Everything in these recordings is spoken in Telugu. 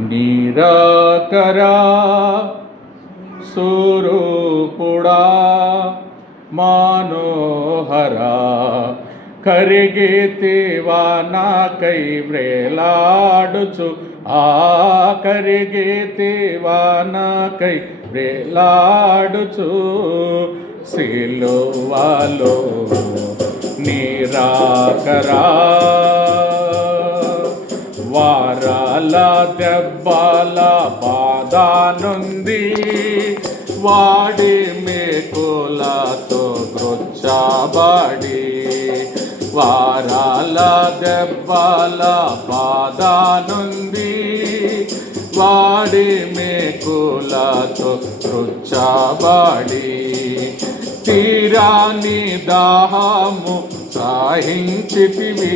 నిరాకరా స్వరూపుడా మనోహరా కరిగితివా నాకై వ్రేలాడుచు కరిగితివా నాకై వ్రేలాడుచు సిలువలో నిరాకరా వారాల దెబ్బల బాధ నుండి వాడి మేకులతో గ్రొచ్చబడి వారాల దెబ్బల బాధ నుండి వాడి మేకులతో గ్రొచ్చబడి తీరాని దాహము సహించితివి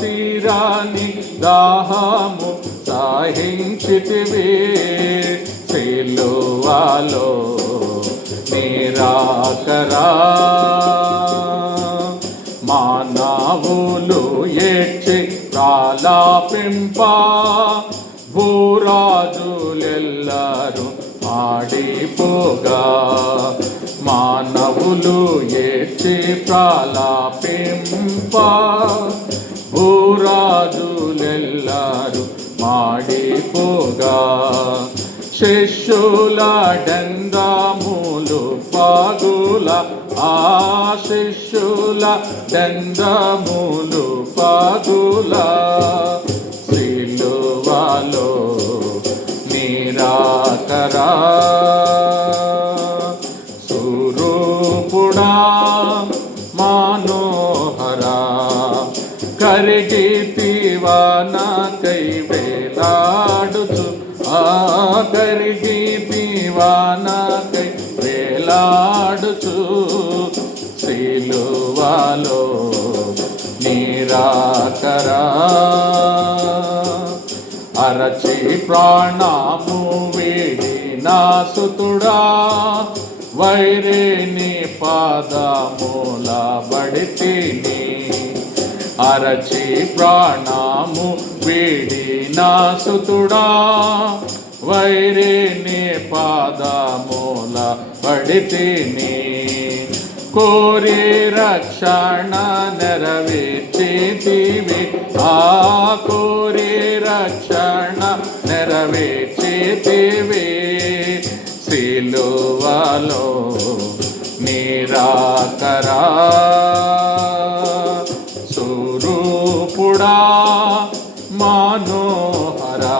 తీరాని దాహము సహించితివి సిలువలో నిరాకరా మానవులు ఏడ్చి ప్రాలాపింప భూరాజులెల్లరూ ఆడిపోగా మానవులు ఏడ్చి ప్రాలాపింప భూరాజులెల్లరూ మాడిపోగా శిష్యుల డంగములు పగుల శిష్యుల డంగములు పగుల సిలువలో నిరాకరా స్వరూపుడా మనోహరా కరిగితివా నాకై వేలాడుచు కరిగితివా నాకై వేలాడుచు సిలువలో నిరాకరా అరచి ప్రాణము వీడిన సుతుడా వైరేని పాదముల బడితిని అరచి ప్రాణము వీడిన సుతుడా వైరేని పాదముల బడితిని కోరి రక్షణ నెరవేర్చితివి కోరి రక్షణ నెరవేర్చితివి సిలువలో నిరాకరా స్వరూపుడా మనోహరా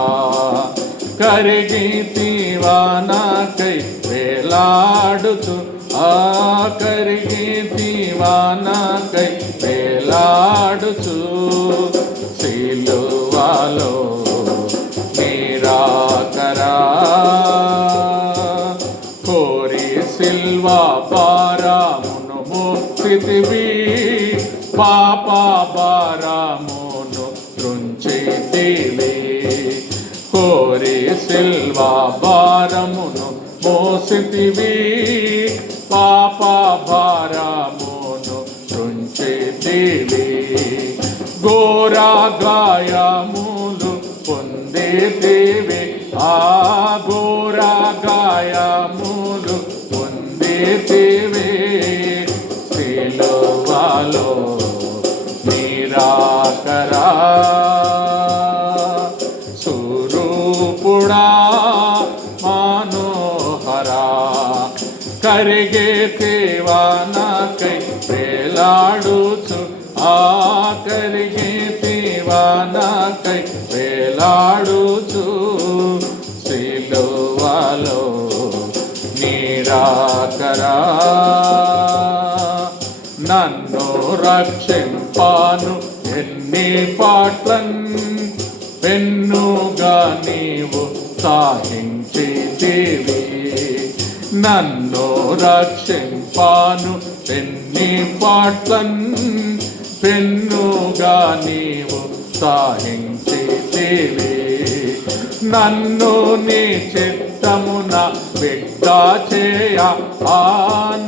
కరిగితివా నాకై వేలాడుచు కరిగితివా నాకై వేలాడుచు సిలువలో నిరాకరా కోరి సిల్వా భారమును మోసితివి పాప భారమును త్రుంచితివి కోరి సిల్వా భారమును మోసితివి పాప భారమును త్రుంచితివి ఘోర గాయములు పొందితివి ఘోర గాయములు పొందితివి సిలువలో నిరాకరా స్వరూపుడా మనోహరా కరిగితివా నాకై వేలాడుచు కరిగితివా నాకై వేలాడుచు సిలువలో నిరాకరా నన్ను రక్షింపాను ఎన్ని పాటలన్ పెన్నుగా నీవు సాహించితివి నన్ను రక్షింపాను ఎన్ని పాటలన్ పెన్నుగా నీవు సాహించితివి నన్ను నీ చిత్తమున బిడ్డ చేయ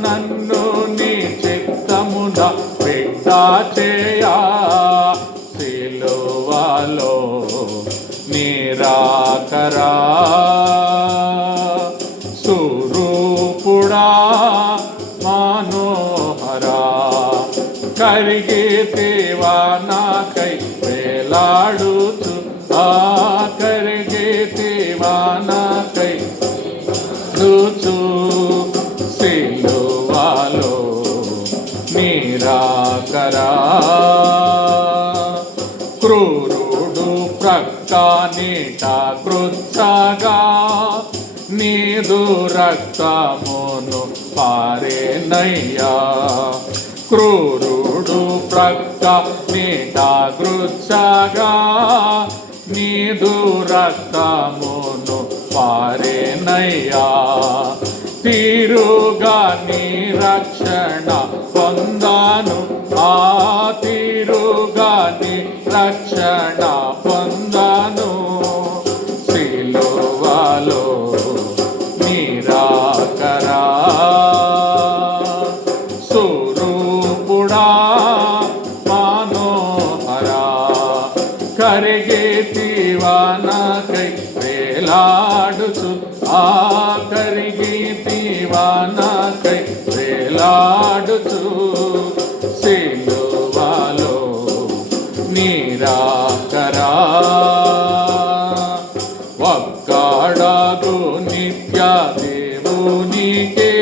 నన్ను నీ చిత్తమున బిడ్డ చేయ సిలువలో నిరాకరా స్వరూపుడా మనోహరా కరిగితేవా నాకై వేలాడుచు కరిగితేవా నాకై రుచు సిలువలో నిరాకరా క్రూరుడు ప్రక్క నీట కృత్సగా నీదు రక్తమును పారేనయ్యా క్రూరుడు ప్రక్క నీట కృత్సగా నీదు రక్తమును పారేనయ్యా తీరుగా నీ రక్షణ పొందాను తీరుగా నీ రక్షణ పొందాను సిలువలో నిరాకరా స్వరూపుడా మనోహరా కరిగితివా నాకై వేలాడుచు కరిగితివా నాకై వేలాడుచు సిలువలో నిరాకరా ఒక్కడగు నిత్య దేవునికే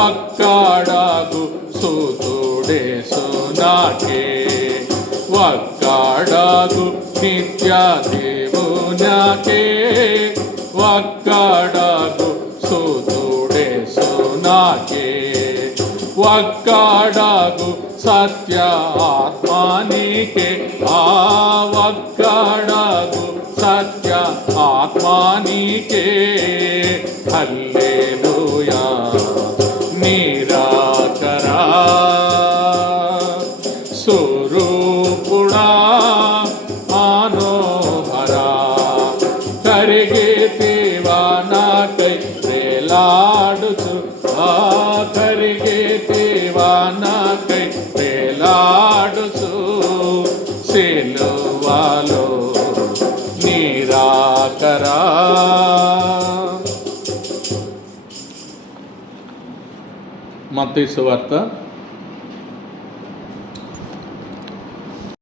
ఒక్కడగు సుతుడే సునాకే ఒక్కడగు నిత్య దేవునకే ఒక్కడగు సుతుడే సునాకే ఒక్కడగు సత్య ఆత్మానికే ఒక్కడగు సత్య ఆత్మానికే హల్లెలూయా నిరాకరా స్వరూపుడా మనోహరా కరిగితివా నాకై వేలాడుచు కరిగితివా నాకై వేలాడుచు సిలువలో నిరాకరా మత్తయి సువార్త